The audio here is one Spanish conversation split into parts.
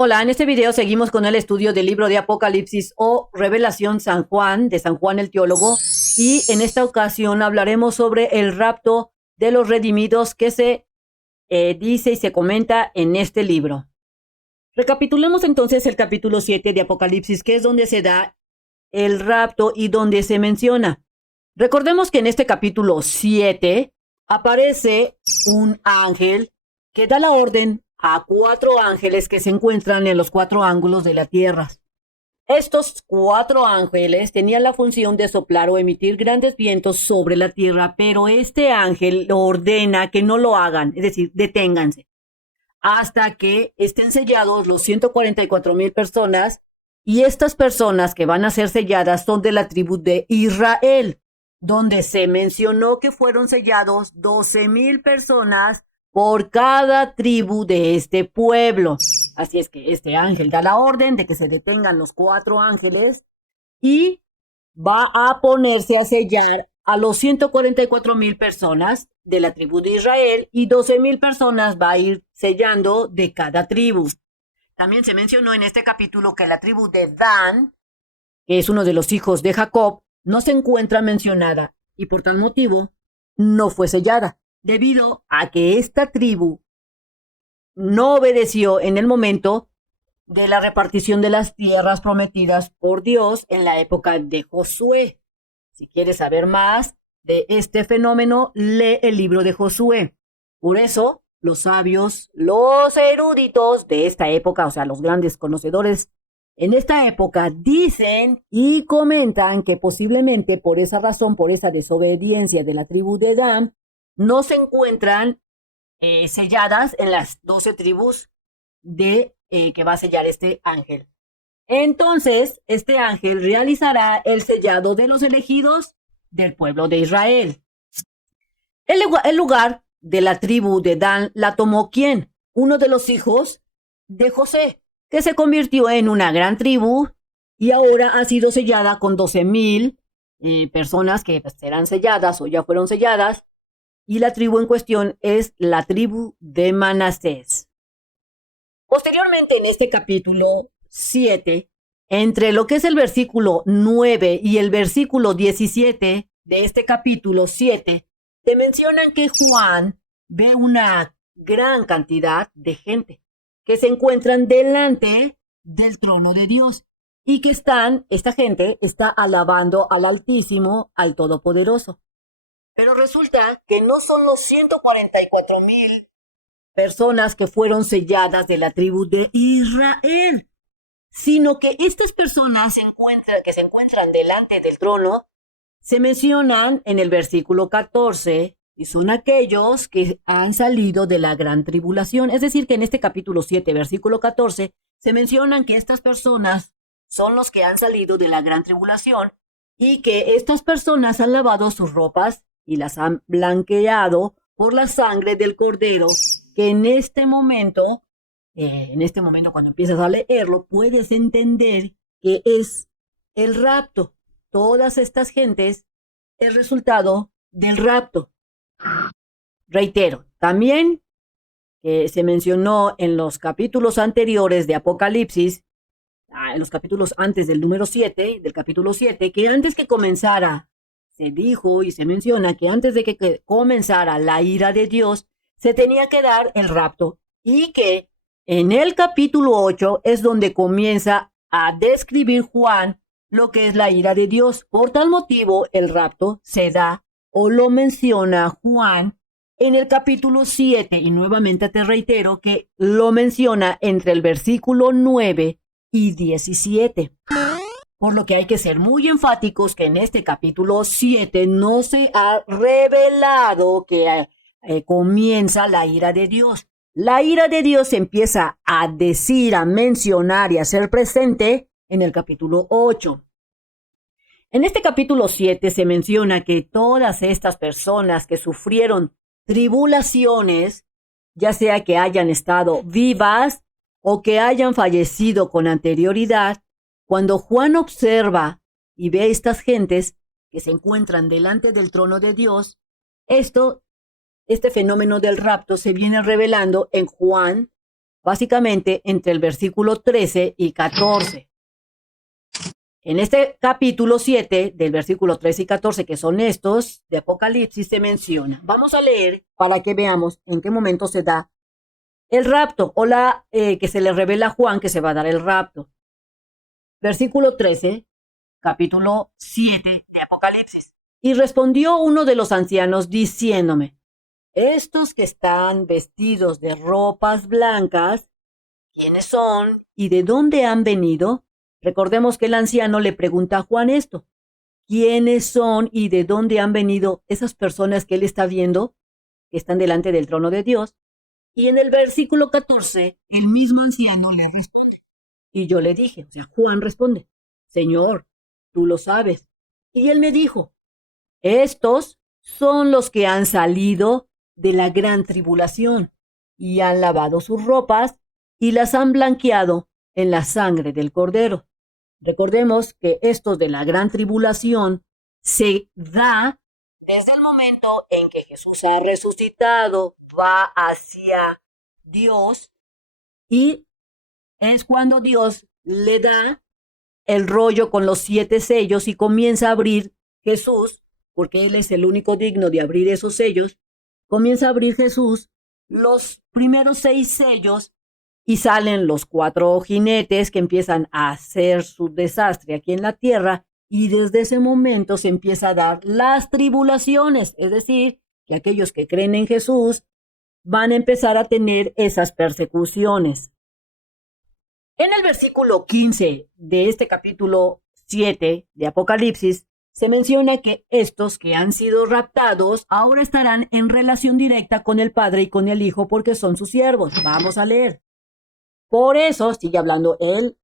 Hola, en este video seguimos con el estudio del libro de Apocalipsis o Revelación San Juan, de San Juan el Teólogo, y en esta ocasión hablaremos sobre el rapto de los redimidos que se dice y se comenta en este libro. Recapitulemos entonces el capítulo 7 de Apocalipsis, que es donde se da el rapto y donde se menciona. Recordemos que en este capítulo 7 aparece un ángel que da la orden a 4 ángeles que se encuentran en los 4 ángulos de la tierra. Estos 4 ángeles tenían la función de soplar o emitir grandes vientos sobre la tierra, pero este ángel ordena que no lo hagan, es decir, deténganse, hasta que estén sellados los 144,000 personas, y estas personas que van a ser selladas son de la tribu de Israel, donde se mencionó que fueron sellados 12,000 personas por cada tribu de este pueblo. Así es que este ángel da la orden de que se detengan los 4 ángeles y va a ponerse a sellar a los 144,000 personas de la tribu de Israel, y 12,000 personas va a ir sellando de cada tribu. También se mencionó en este capítulo que la tribu de Dan, que es uno de los hijos de Jacob, no se encuentra mencionada y por tal motivo no fue sellada, debido a que esta tribu no obedeció en el momento de la repartición de las tierras prometidas por Dios en la época de Josué. Si quieres saber más de este fenómeno, lee el libro de Josué. Por eso, los sabios, los eruditos de esta época, o sea, los grandes conocedores en esta época, dicen y comentan que posiblemente por esa razón, por esa desobediencia de la tribu de Dan, no se encuentran selladas en las 12 tribus de que va a sellar este ángel. Entonces, este ángel realizará el sellado de los elegidos del pueblo de Israel. El lugar de la tribu de Dan la tomó ¿quién? Uno de los hijos de José, que se convirtió en una gran tribu y ahora ha sido sellada con 12,000 personas que serán selladas o ya fueron selladas, y la tribu en cuestión es la tribu de Manasés. Posteriormente, en este capítulo 7, entre lo que es el versículo 9 y el versículo 17 de este capítulo 7, te mencionan que Juan ve una gran cantidad de gente que se encuentran delante del trono de Dios y que esta gente está alabando al Altísimo, al Todopoderoso. Pero resulta que no son los 144,000 personas que fueron selladas de la tribu de Israel, sino que estas personas que se encuentran delante del trono se mencionan en el versículo 14 y son aquellos que han salido de la gran tribulación. Es decir, que en este capítulo 7, versículo 14, se mencionan que estas personas son los que han salido de la gran tribulación y que estas personas han lavado sus ropas y las han blanqueado por la sangre del Cordero, que en este momento cuando empiezas a leerlo, puedes entender que es el rapto. Todas estas gentes es resultado del rapto. Reitero, también se mencionó en los capítulos anteriores de Apocalipsis, en los capítulos antes del número 7, del capítulo 7, que antes que comenzara, se dijo y se menciona que antes de que comenzara la ira de Dios, se tenía que dar el rapto, y que en el capítulo 8 es donde comienza a describir Juan lo que es la ira de Dios. Por tal motivo, el rapto se da o lo menciona Juan en el capítulo 7, y nuevamente te reitero que lo menciona entre el versículo 9 y 17. Por lo que hay que ser muy enfáticos que en este capítulo 7 no se ha revelado que comienza la ira de Dios. La ira de Dios se empieza a decir, a mencionar y a ser presente en el capítulo 8. En este capítulo 7 se menciona que todas estas personas que sufrieron tribulaciones, ya sea que hayan estado vivas o que hayan fallecido con anterioridad, cuando Juan observa y ve a estas gentes que se encuentran delante del trono de Dios, este fenómeno del rapto se viene revelando en Juan básicamente entre el versículo 13 y 14. En este capítulo 7, del versículo 13 y 14, que son estos de Apocalipsis, se menciona. Vamos a leer para que veamos en qué momento se da el rapto, o que se le revela a Juan que se va a dar el rapto. Versículo 13, capítulo 7 de Apocalipsis. Y respondió uno de los ancianos diciéndome: estos que están vestidos de ropas blancas, ¿quiénes son y de dónde han venido? Recordemos que el anciano le pregunta a Juan esto: ¿quiénes son y de dónde han venido esas personas que él está viendo, que están delante del trono de Dios? Y en el versículo 14, el mismo anciano le responde. Y yo le dije, o sea, Juan responde: Señor, tú lo sabes. Y él me dijo: estos son los que han salido de la gran tribulación y han lavado sus ropas y las han blanqueado en la sangre del Cordero. Recordemos que esto de la gran tribulación se da desde el momento en que Jesús ha resucitado, va hacia Dios, y es cuando Dios le da el rollo con los 7 sellos y comienza a abrir Jesús, porque Él es el único digno de abrir esos sellos. Comienza a abrir Jesús los primeros 6 sellos y salen los 4 jinetes que empiezan a hacer su desastre aquí en la tierra, y desde ese momento se empieza a dar las tribulaciones, es decir, que aquellos que creen en Jesús van a empezar a tener esas persecuciones. En el versículo 15 de este capítulo 7 de Apocalipsis, se menciona que estos que han sido raptados ahora estarán en relación directa con el Padre y con el Hijo porque son sus siervos. Vamos a leer. Por eso, sigue hablando el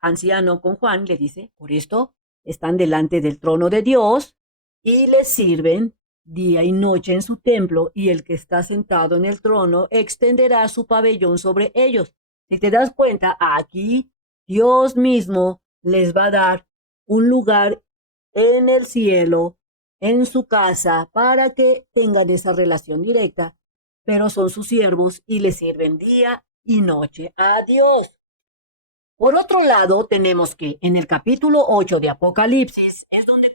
anciano con Juan, le dice: por esto están delante del trono de Dios y les sirven día y noche en su templo, y el que está sentado en el trono extenderá su pabellón sobre ellos. Si te das cuenta, aquí Dios mismo les va a dar un lugar en el cielo, en su casa, para que tengan esa relación directa, pero son sus siervos y les sirven día y noche a Dios. Por otro lado, tenemos que en el capítulo 8 de Apocalipsis es donde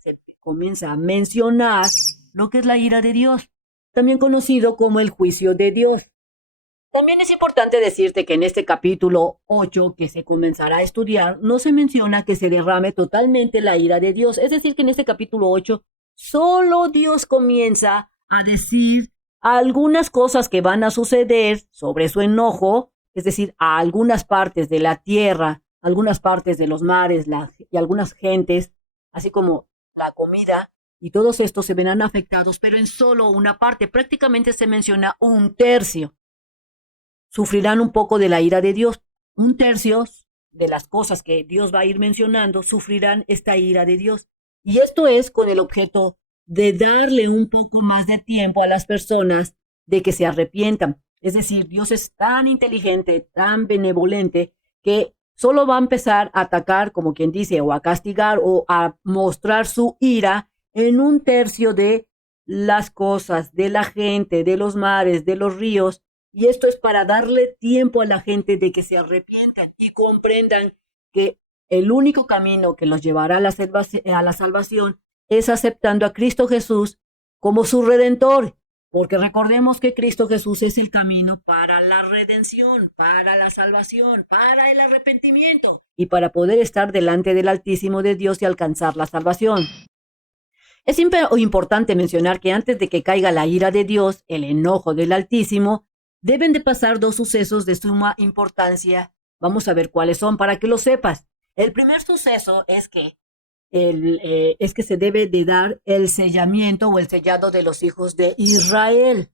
se comienza a mencionar lo que es la ira de Dios, también conocido como el juicio de Dios. También es importante decirte que en este capítulo 8 que se comenzará a estudiar, no se menciona que se derrame totalmente la ira de Dios. Es decir, que en este capítulo 8 solo Dios comienza a decir algunas cosas que van a suceder sobre su enojo, es decir, a algunas partes de la tierra, algunas partes de los mares y algunas gentes, así como la comida, y todos estos se verán afectados, pero en solo una parte. Prácticamente se menciona un tercio. Sufrirán un poco de la ira de Dios. Un tercio de las cosas que Dios va a ir mencionando sufrirán esta ira de Dios. Y esto es con el objeto de darle un poco más de tiempo a las personas de que se arrepientan. Es decir, Dios es tan inteligente, tan benevolente, que solo va a empezar a atacar, como quien dice, o a castigar o a mostrar su ira en un tercio de las cosas, de la gente, de los mares, de los ríos. Y esto es para darle tiempo a la gente de que se arrepientan y comprendan que el único camino que los llevará a la salvación es aceptando a Cristo Jesús como su Redentor. Porque recordemos que Cristo Jesús es el camino para la redención, para la salvación, para el arrepentimiento y para poder estar delante del Altísimo de Dios y alcanzar la salvación. Es importante mencionar que antes de que caiga la ira de Dios, el enojo del Altísimo, deben de pasar 2 sucesos de suma importancia. Vamos a ver cuáles son para que lo sepas. El primer suceso es que se debe de dar el sellamiento o el sellado de los hijos de Israel.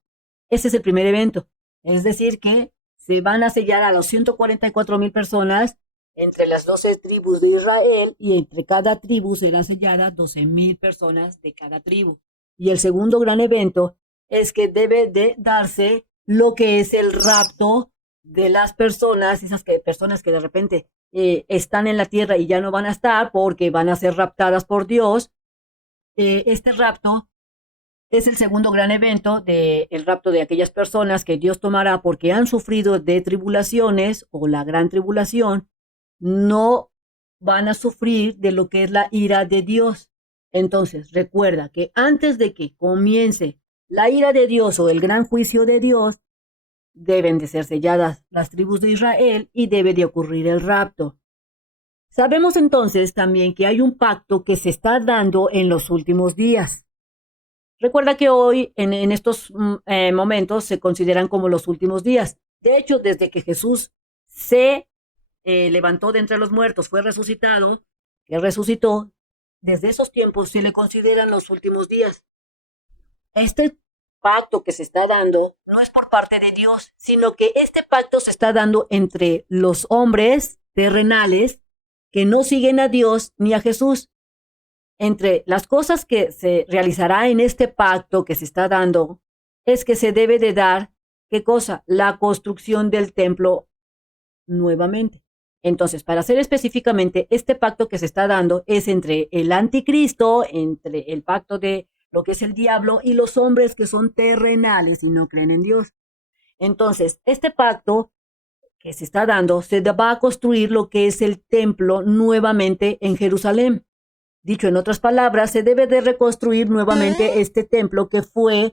Ese es el primer evento. Es decir, que se van a sellar a los 144,000 personas entre las 12 tribus de Israel, y entre cada tribu serán selladas 12,000 personas de cada tribu. Y el segundo gran evento es que debe de darse lo que es el rapto de las personas, personas que de repente están en la tierra y ya no van a estar porque van a ser raptadas por Dios. Este rapto Es el segundo gran evento del rapto de aquellas personas que Dios tomará porque han sufrido de tribulaciones o la gran tribulación. No van a sufrir de lo que es la ira de Dios. Entonces, recuerda que antes de que comience la ira de Dios o el gran juicio de Dios, deben de ser selladas las tribus de Israel y debe de ocurrir el rapto. Sabemos entonces también que hay un pacto que se está dando en los últimos días. Recuerda que hoy, en estos momentos, se consideran como los últimos días. De hecho, desde que Jesús se levantó de entre los muertos, fue resucitado, que resucitó, desde esos tiempos se le consideran los últimos días. Este pacto que se está dando no es por parte de Dios, sino que este pacto se está dando entre los hombres terrenales que no siguen a Dios ni a Jesús. Entre las cosas que se realizará en este pacto que se está dando es que se debe de dar, ¿qué cosa? La construcción del templo nuevamente. Entonces, para hacer específicamente, este pacto que se está dando es entre el anticristo, entre el pacto de lo que es el diablo y los hombres que son terrenales y no creen en Dios. Entonces, este pacto que se está dando, se va a construir lo que es el templo nuevamente en Jerusalén. Dicho en otras palabras, se debe de reconstruir nuevamente este templo que fue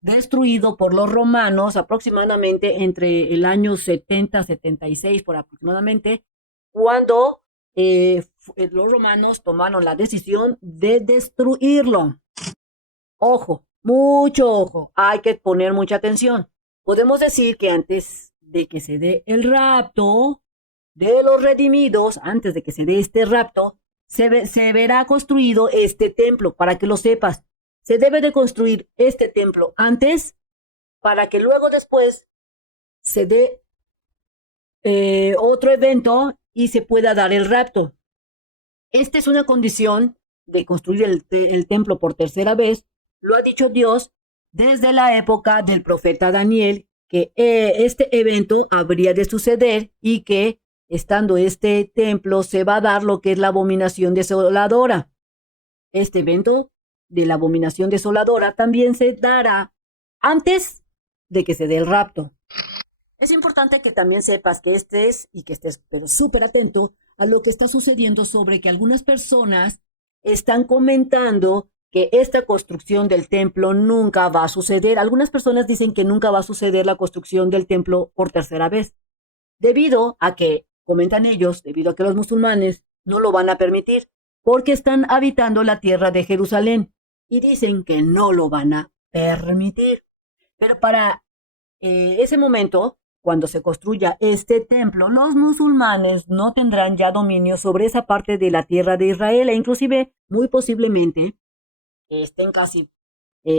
destruido por los romanos aproximadamente entre el año 70-76 por aproximadamente, cuando los romanos tomaron la decisión de destruirlo. Ojo, mucho ojo, hay que poner mucha atención. Podemos decir que antes de que se dé el rapto de los redimidos, antes de que se dé este rapto, se verá construido este templo, para que lo sepas. Se debe de construir este templo antes para que luego después se dé otro evento y se pueda dar el rapto. Esta es una condición de construir el templo por tercera vez. Lo ha dicho Dios desde la época del profeta Daniel, que este evento habría de suceder y que estando este templo se va a dar lo que es la abominación desoladora. Este evento de la abominación desoladora también se dará antes de que se dé el rapto. Es importante que también sepas que estés pero súper atento a lo que está sucediendo sobre que algunas personas están comentando que esta construcción del templo nunca va a suceder. Algunas personas dicen que nunca va a suceder la construcción del templo por tercera vez, debido a que, comentan ellos, debido a que los musulmanes no lo van a permitir, porque están habitando la tierra de Jerusalén y dicen que no lo van a permitir. Pero para ese momento, cuando se construya este templo, los musulmanes no tendrán ya dominio sobre esa parte de la tierra de Israel e inclusive, muy posiblemente, estén casi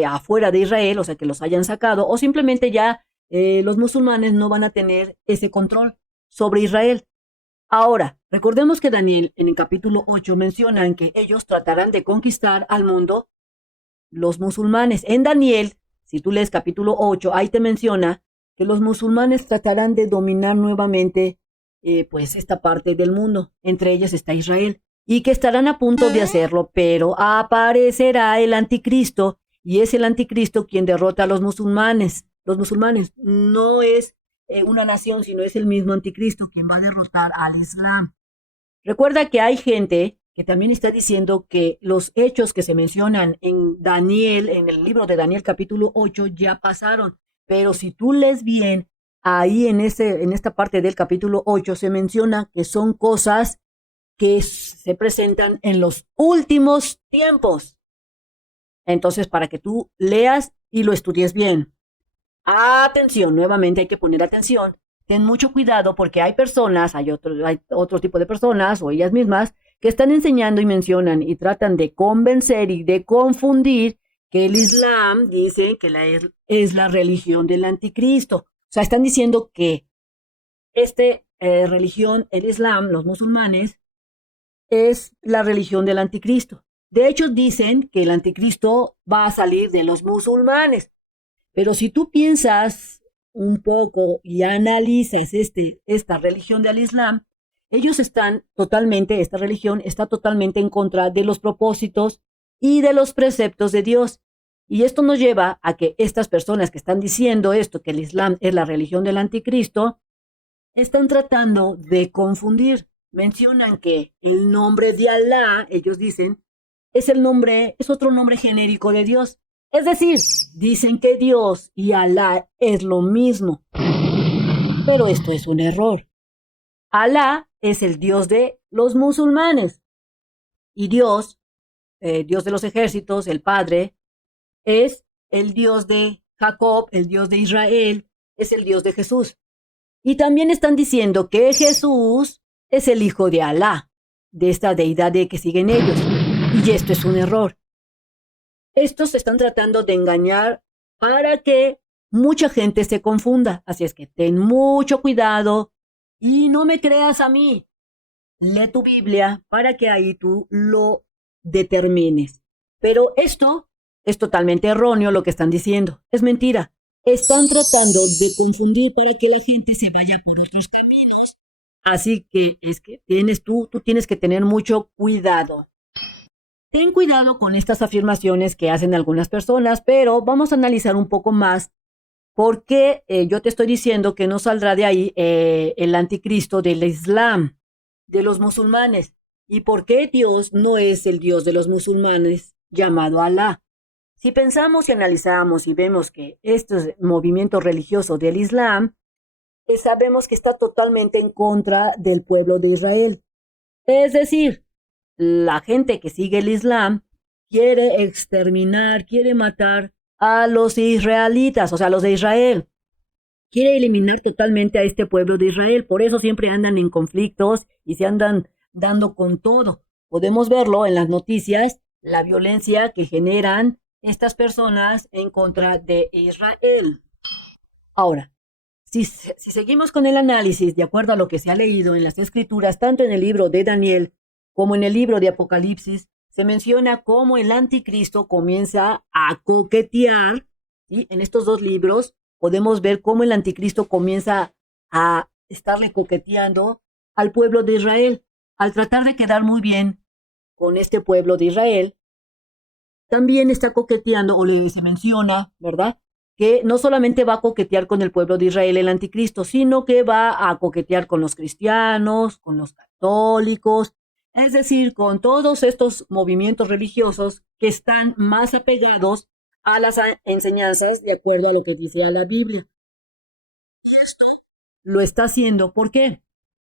afuera de Israel, o sea, que los hayan sacado, o simplemente ya los musulmanes no van a tener ese control sobre Israel. Ahora, recordemos que Daniel en el capítulo 8 mencionan que ellos tratarán de conquistar al mundo, los musulmanes. En Daniel, si tú lees capítulo 8, ahí te menciona que los musulmanes tratarán de dominar nuevamente pues esta parte del mundo, entre ellas está Israel, y que estarán a punto de hacerlo, pero aparecerá el anticristo, y es el anticristo quien derrota a los musulmanes. Los musulmanes no es una nación, sino es el mismo anticristo quien va a derrotar al Islam. Recuerda que hay gente que también está diciendo que los hechos que se mencionan en Daniel, en el libro de Daniel capítulo 8, ya pasaron. Pero si tú lees bien, ahí en esta parte del capítulo 8 se menciona que son cosas que se presentan en los últimos tiempos. Entonces, para que tú leas y lo estudies bien. Atención, nuevamente hay que poner atención. Ten mucho cuidado porque hay personas, hay otro tipo de personas o ellas mismas que están enseñando y mencionan y tratan de convencer y de confundir que el Islam dice que es la religión del anticristo. O sea, están diciendo que religión, el Islam, los musulmanes, es la religión del anticristo. De hecho, dicen que el anticristo va a salir de los musulmanes. Pero si tú piensas un poco y analizas esta religión del Islam, esta religión está totalmente en contra de los propósitos y de los preceptos de Dios. Y esto nos lleva a que estas personas que están diciendo esto, que el Islam es la religión del anticristo, están tratando de confundir. Mencionan que el nombre de Alá, ellos dicen, es otro nombre genérico de Dios. Es decir, dicen que Dios y Alá es lo mismo. Pero esto es un error. Alá es el Dios de los musulmanes. Y Dios, Dios de los ejércitos, el Padre, es el Dios de Jacob, el Dios de Israel, es el Dios de Jesús. Y también están diciendo que Jesús es el hijo de Alá, de esta deidad de que siguen ellos. Y esto es un error. Estos están tratando de engañar para que mucha gente se confunda. Así es que ten mucho cuidado y no me creas a mí. Lee tu Biblia para que ahí tú lo determines. Pero esto es totalmente erróneo lo que están diciendo. Es mentira. Están tratando de confundir para que la gente se vaya por otros caminos. Así que es que tú tienes que tener mucho cuidado. Ten cuidado con estas afirmaciones que hacen algunas personas, pero vamos a analizar un poco más por qué yo te estoy diciendo que no saldrá de ahí el anticristo del Islam, de los musulmanes, y por qué Dios no es el Dios de los musulmanes llamado Alá. Si pensamos y analizamos y vemos que este movimiento religioso del Islam, sabemos que está totalmente en contra del pueblo de Israel. Es decir, la gente que sigue el Islam quiere exterminar, quiere matar a los israelitas, o sea, a los de Israel. Quiere eliminar totalmente a este pueblo de Israel. Por eso siempre andan en conflictos y se andan dando con todo. Podemos verlo en las noticias, la violencia que generan estas personas en contra de Israel. Ahora, si seguimos con el análisis de acuerdo a lo que se ha leído en las escrituras, tanto en el libro de Daniel como en el libro de Apocalipsis, se menciona cómo el anticristo comienza a coquetear, ¿sí? En estos dos libros podemos ver cómo el anticristo comienza a estarle coqueteando al pueblo de Israel, al tratar de quedar muy bien con este pueblo de Israel. También está coqueteando, se menciona, ¿verdad?, que no solamente va a coquetear con el pueblo de Israel el anticristo, sino que va a coquetear con los cristianos, con los católicos, es decir, con todos estos movimientos religiosos que están más apegados a las enseñanzas de acuerdo a lo que dice la Biblia. Esto lo está haciendo, ¿por qué?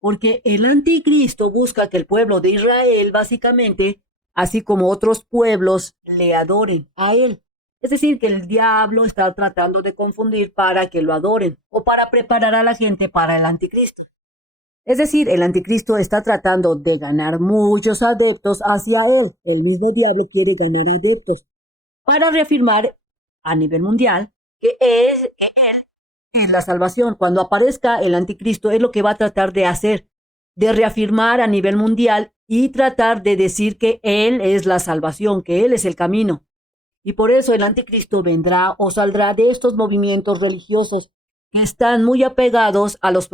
Porque el anticristo busca que el pueblo de Israel, básicamente, así como otros pueblos, le adoren a él. Es decir, que el diablo está tratando de confundir para que lo adoren o para preparar a la gente para el anticristo. Es decir, el anticristo está tratando de ganar muchos adeptos hacia él. El mismo diablo quiere ganar adeptos para reafirmar a nivel mundial que él es la salvación. Cuando aparezca el anticristo es lo que va a tratar de hacer, de reafirmar a nivel mundial y tratar de decir que él es la salvación, que él es el camino. Y por eso el anticristo vendrá o saldrá de estos movimientos religiosos que están muy apegados a los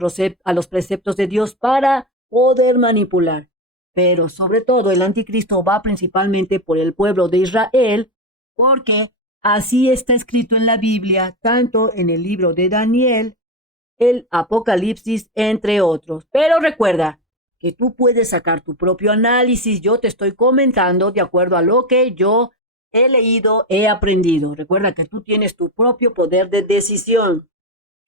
preceptos de Dios para poder manipular. Pero sobre todo el anticristo va principalmente por el pueblo de Israel, porque así está escrito en la Biblia, tanto en el libro de Daniel, el Apocalipsis, entre otros. Pero recuerda que tú puedes sacar tu propio análisis. Yo te estoy comentando de acuerdo a lo que yo he leído, he aprendido. Recuerda que tú tienes tu propio poder de decisión.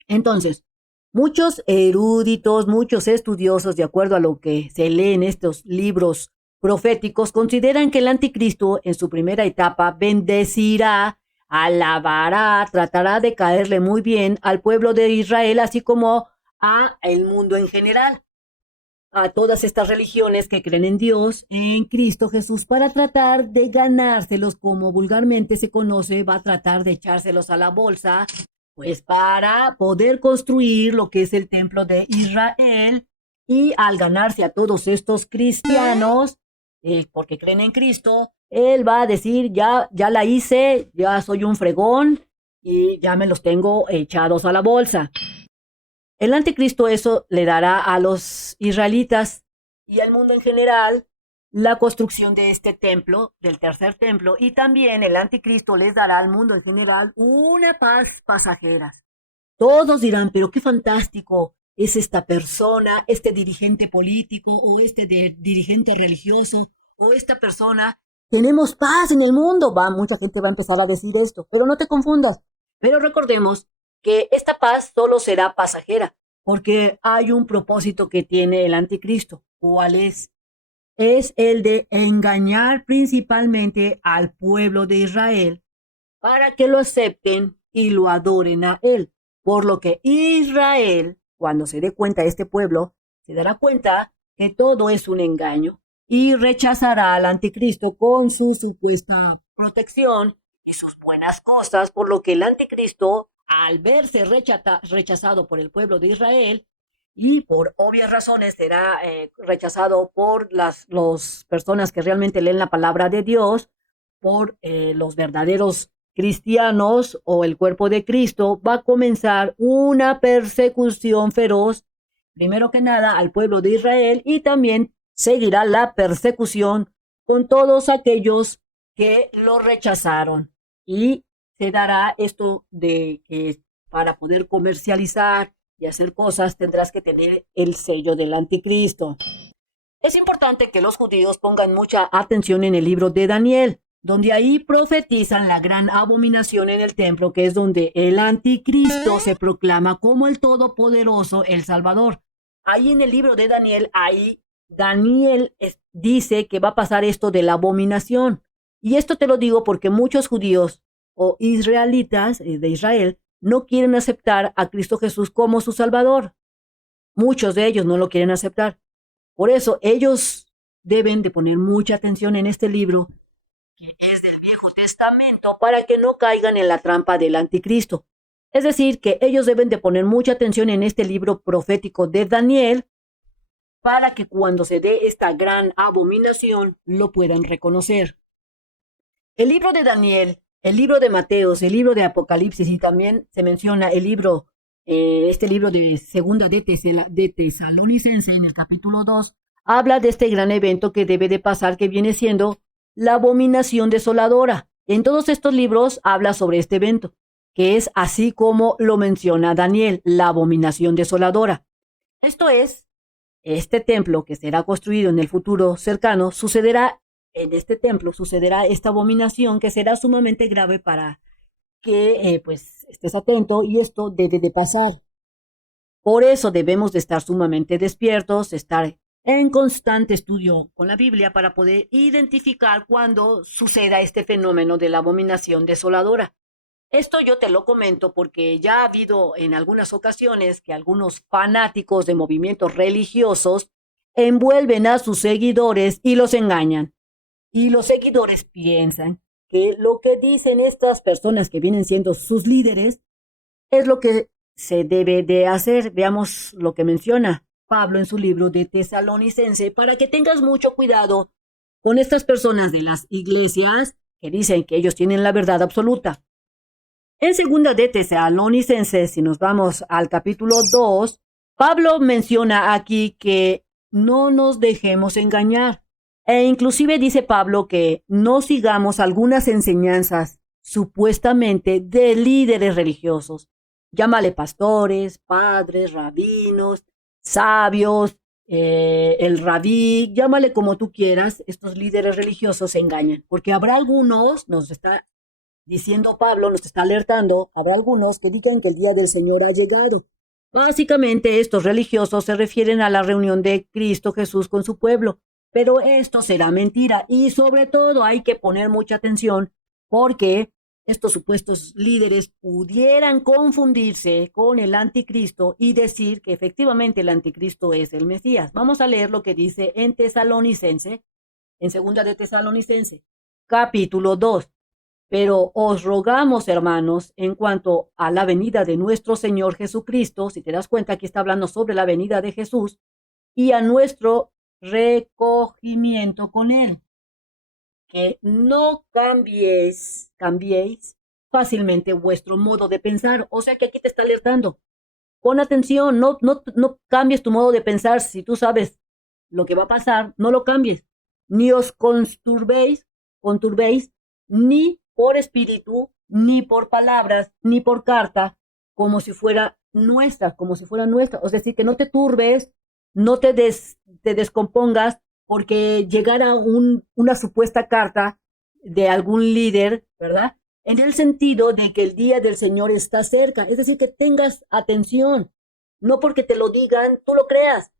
Entonces, muchos eruditos, muchos estudiosos, de acuerdo a lo que se lee en estos libros proféticos, consideran que el anticristo en su primera etapa bendecirá, alabará, tratará de caerle muy bien al pueblo de Israel, así como a el mundo en general, a todas estas religiones que creen en Dios, en Cristo Jesús, para tratar de ganárselos, como vulgarmente se conoce, va a tratar de echárselos a la bolsa, pues para poder construir lo que es el templo de Israel. Y al ganarse a todos estos cristianos, porque creen en Cristo, él va a decir, ya la hice, ya soy un fregón y ya me los tengo echados a la bolsa. El anticristo eso le dará a los israelitas y al mundo en general la construcción de este templo, del tercer templo, y también el anticristo les dará al mundo en general una paz pasajera. Todos dirán, pero qué fantástico es esta persona, este dirigente político o este dirigente religioso o esta persona. Tenemos paz en el mundo. Mucha gente va a empezar a decir esto, pero no te confundas. Pero recordemos que esta paz solo será pasajera, porque hay un propósito que tiene el anticristo. ¿Cuál es? Es el de engañar principalmente al pueblo de Israel para que lo acepten y lo adoren a él. Por lo que Israel, cuando se dé cuenta este pueblo, se dará cuenta que todo es un engaño y rechazará al anticristo con su supuesta protección y sus buenas cosas, por lo que el anticristo, al verse rechazado por el pueblo de Israel, y por obvias razones será rechazado por las personas que realmente leen la palabra de Dios, por los verdaderos cristianos o el cuerpo de Cristo, va a comenzar una persecución feroz, primero que nada al pueblo de Israel, y también seguirá la persecución con todos aquellos que lo rechazaron. Y se dará esto de que para poder comercializar y hacer cosas tendrás que tener el sello del anticristo. Es importante que los judíos pongan mucha atención en el libro de Daniel, donde ahí profetizan la gran abominación en el templo, que es donde el anticristo se proclama como el todopoderoso, el Salvador. Ahí en el libro de Daniel, Daniel dice que va a pasar esto de la abominación. Y esto te lo digo porque muchos judíos o israelitas de Israel no quieren aceptar a Cristo Jesús como su Salvador. Muchos de ellos no lo quieren aceptar. Por eso ellos deben de poner mucha atención en este libro, que es del Viejo Testamento, para que no caigan en la trampa del anticristo. Es decir, que ellos deben de poner mucha atención en este libro profético de Daniel, para que cuando se dé esta gran abominación lo puedan reconocer. El libro de Daniel, el libro de Mateos, el libro de Apocalipsis, y también se menciona el libro, este libro de Segunda de Tesalonicense en el capítulo 2, habla de este gran evento que debe de pasar, que viene siendo la abominación desoladora. En todos estos libros habla sobre este evento, que es así como lo menciona Daniel, la abominación desoladora. Esto es, este templo que será construido en el futuro cercano, en este templo sucederá esta abominación que será sumamente grave, para que pues estés atento, y esto debe de pasar. Por eso debemos de estar sumamente despiertos, estar en constante estudio con la Biblia para poder identificar cuando suceda este fenómeno de la abominación desoladora. Esto yo te lo comento porque ya ha habido en algunas ocasiones que algunos fanáticos de movimientos religiosos envuelven a sus seguidores y los engañan. Y los seguidores piensan que lo que dicen estas personas que vienen siendo sus líderes es lo que se debe de hacer. Veamos lo que menciona Pablo en su libro de Tesalonicense, para que tengas mucho cuidado con estas personas de las iglesias que dicen que ellos tienen la verdad absoluta. En segunda de Tesalonicense, si nos vamos al capítulo 2, Pablo menciona aquí que no nos dejemos engañar. E inclusive dice Pablo que no sigamos algunas enseñanzas supuestamente de líderes religiosos. Llámale pastores, padres, rabinos, sabios, el rabí, llámale como tú quieras. Estos líderes religiosos engañan, porque habrá algunos, nos está diciendo Pablo, nos está alertando, habrá algunos que digan que el día del Señor ha llegado. Básicamente estos religiosos se refieren a la reunión de Cristo Jesús con su pueblo. Pero esto será mentira, y sobre todo hay que poner mucha atención, porque estos supuestos líderes pudieran confundirse con el anticristo y decir que efectivamente el anticristo es el Mesías. Vamos a leer lo que dice en Tesalonicense, en segunda de Tesalonicense, capítulo 2. Pero os rogamos, hermanos, en cuanto a la venida de nuestro Señor Jesucristo, si te das cuenta, aquí está hablando sobre la venida de Jesús, y a nuestro recogimiento con él, que no cambiéis fácilmente vuestro modo de pensar. O sea que aquí te está alertando. Pon atención, no cambies tu modo de pensar. Si tú sabes lo que va a pasar, no lo cambies. ni os conturbéis, ni por espíritu, ni por palabras, ni por carta, como si fuera nuestra, Es decir, que no te turbes, no te descompongas, porque llegara una supuesta carta de algún líder, ¿verdad? En el sentido de que el día del Señor está cerca. Es decir, que tengas atención. No porque te lo digan, tú lo creas.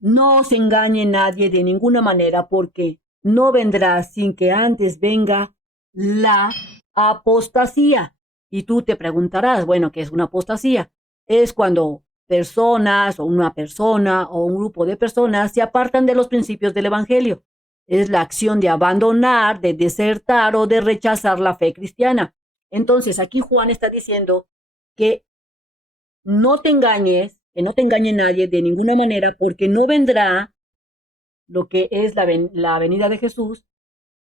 No se engañe nadie de ninguna manera, porque no vendrá sin que antes venga la apostasía. Y tú te preguntarás, bueno, ¿qué es una apostasía? Es cuando personas o una persona o un grupo de personas se apartan de los principios del Evangelio. Es la acción de abandonar, de desertar o de rechazar la fe cristiana. Entonces, aquí Juan está diciendo que no te engañes, que no te engañe nadie de ninguna manera, porque no vendrá lo que es la venida de Jesús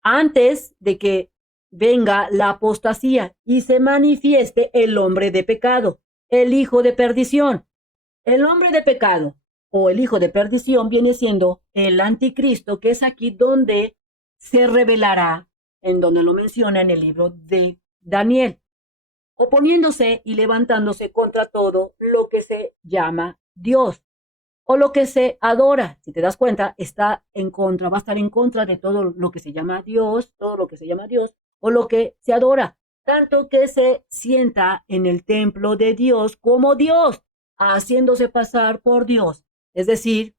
antes de que venga la apostasía y se manifieste el hombre de pecado, el hijo de perdición. El hombre de pecado o el hijo de perdición viene siendo el anticristo, que es aquí donde se revelará, en donde lo menciona en el libro de Daniel, oponiéndose y levantándose contra todo lo que se llama Dios o lo que se adora. Si te das cuenta, está en contra, va a estar en contra de todo lo que se llama Dios, todo lo que se llama Dios o lo que se adora, tanto que se sienta en el templo de Dios como Dios, haciéndose pasar por Dios. Es decir,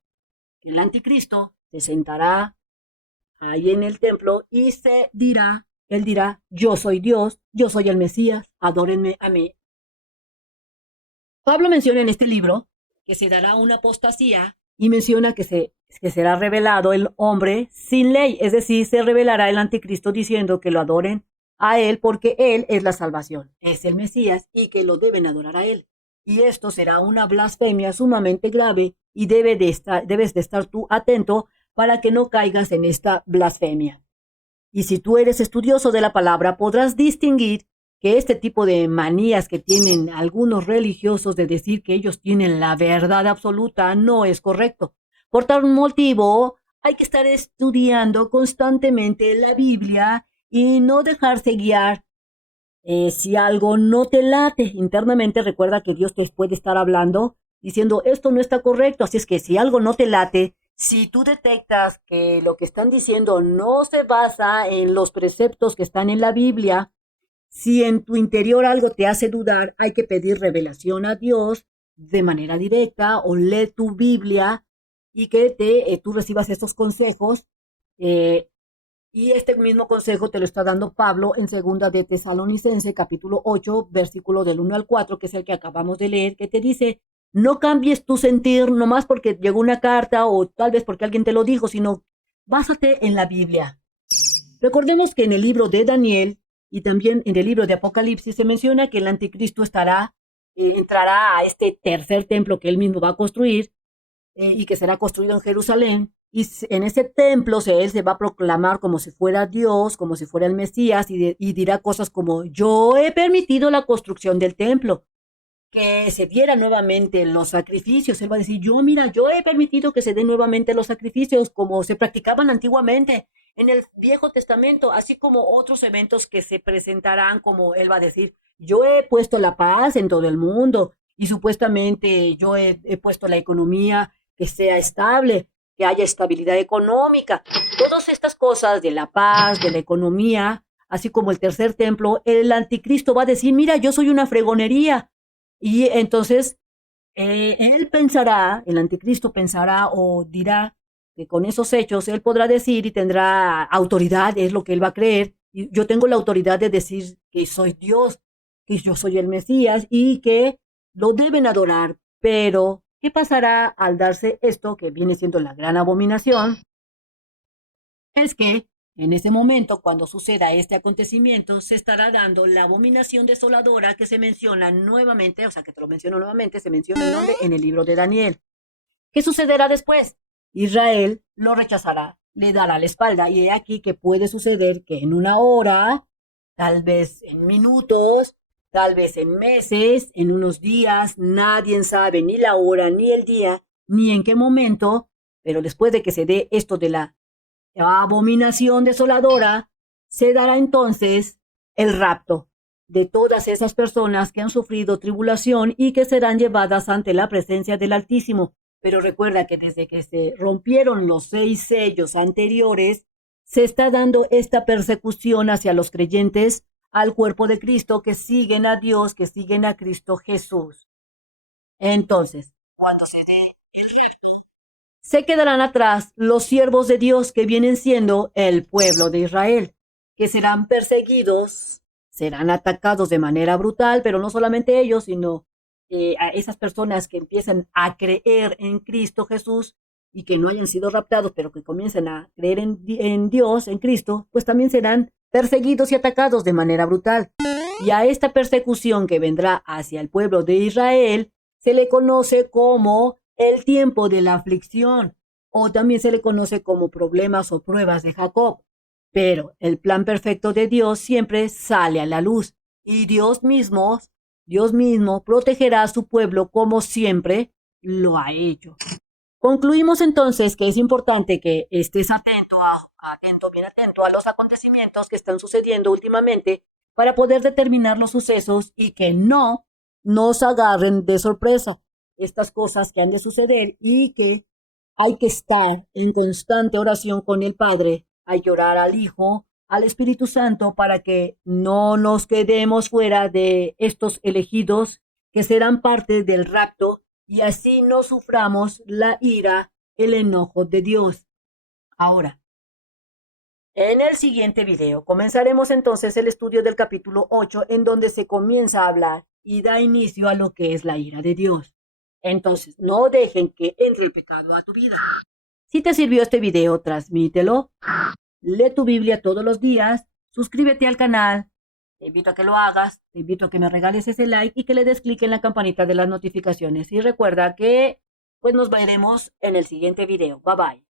el anticristo se sentará ahí en el templo y él dirá, yo soy Dios, yo soy el Mesías, adórenme a mí. Pablo menciona en este libro que se dará una apostasía y menciona que será revelado el hombre sin ley, es decir, se revelará el anticristo diciendo que lo adoren a él porque él es la salvación, es el Mesías y que lo deben adorar a él. Y esto será una blasfemia sumamente grave y debes de estar tú atento para que no caigas en esta blasfemia. Y si tú eres estudioso de la palabra, podrás distinguir que este tipo de manías que tienen algunos religiosos de decir que ellos tienen la verdad absoluta no es correcto. Por tal motivo, hay que estar estudiando constantemente la Biblia y no dejarse guiar. Si algo no te late internamente, recuerda que Dios te puede estar hablando diciendo esto no está correcto. Así es que si algo no te late, si tú detectas que lo que están diciendo no se basa en los preceptos que están en la Biblia, si en tu interior algo te hace dudar, hay que pedir revelación a Dios de manera directa o lee tu Biblia y que tú recibas estos consejos. Y este mismo consejo te lo está dando Pablo en segunda de Tesalonicense, capítulo 8, versículo del 1 al 4, que es el que acabamos de leer, que te dice, no cambies tu sentir nomás porque llegó una carta o tal vez porque alguien te lo dijo, sino básate en la Biblia. Recordemos que en el libro de Daniel y también en el libro de Apocalipsis se menciona que el anticristo entrará a este tercer templo que él mismo va a construir y que será construido en Jerusalén. Y en ese templo él se va a proclamar como si fuera Dios, como si fuera el Mesías, y dirá cosas como, yo he permitido la construcción del templo, que se diera nuevamente los sacrificios. Él va a decir, yo he permitido que se den nuevamente los sacrificios como se practicaban antiguamente en el Viejo Testamento, así como otros eventos que se presentarán, como él va a decir, yo he puesto la paz en todo el mundo y supuestamente yo he puesto la economía que sea estable, que haya estabilidad económica. Todas estas cosas de la paz, de la economía, así como el tercer templo, el anticristo va a decir, mira, yo soy una fregonería. Y entonces el anticristo pensará o dirá que con esos hechos él podrá decir y tendrá autoridad, es lo que él va a creer. Y yo tengo la autoridad de decir que soy Dios, que yo soy el Mesías y que lo deben adorar. Pero, ¿qué pasará al darse esto que viene siendo la gran abominación? Es que en ese momento, cuando suceda este acontecimiento, se estará dando la abominación desoladora que se menciona nuevamente, o sea, que te lo menciono nuevamente, se menciona el nombre en el libro de Daniel. ¿Qué sucederá después? Israel lo rechazará, le dará la espalda, y he aquí que puede suceder que en una hora, tal vez en minutos, tal vez en meses, en unos días, nadie sabe ni la hora, ni el día, ni en qué momento, pero después de que se dé esto de la abominación desoladora, se dará entonces el rapto de todas esas personas que han sufrido tribulación y que serán llevadas ante la presencia del Altísimo. Pero recuerda que desde que se rompieron los 6 sellos anteriores, se está dando esta persecución hacia los creyentes, al cuerpo de Cristo, que siguen a Dios, que siguen a Cristo Jesús. Entonces, cuando se quedarán atrás los siervos de Dios, que vienen siendo el pueblo de Israel, que serán perseguidos, serán atacados de manera brutal, pero no solamente ellos, sino a esas personas que empiezan a creer en Cristo Jesús y que no hayan sido raptados, pero que comiencen a creer en Dios, en Cristo, pues también serán perseguidos y atacados de manera brutal. Y a esta persecución que vendrá hacia el pueblo de Israel se le conoce como el tiempo de la aflicción, o también se le conoce como problemas o pruebas de Jacob. Pero el plan perfecto de Dios siempre sale a la luz, y Dios mismo protegerá a su pueblo como siempre lo ha hecho. Concluimos entonces que es importante que estés bien atento a los acontecimientos que están sucediendo últimamente para poder determinar los sucesos y que no nos agarren de sorpresa estas cosas que han de suceder, y que hay que estar en constante oración con el Padre, a llorar al Hijo, al Espíritu Santo, para que no nos quedemos fuera de estos elegidos que serán parte del rapto, y así no suframos la ira, el enojo de Dios. Ahora, en el siguiente video comenzaremos entonces el estudio del capítulo 8, en donde se comienza a hablar y da inicio a lo que es la ira de Dios. Entonces, no dejen que entre el pecado a tu vida. Si te sirvió este video, transmítelo. Lee tu Biblia todos los días. Suscríbete al canal. Te invito a que lo hagas. Te invito a que me regales ese like y que le des clic en la campanita de las notificaciones. Y recuerda que pues nos veremos en el siguiente video. Bye bye.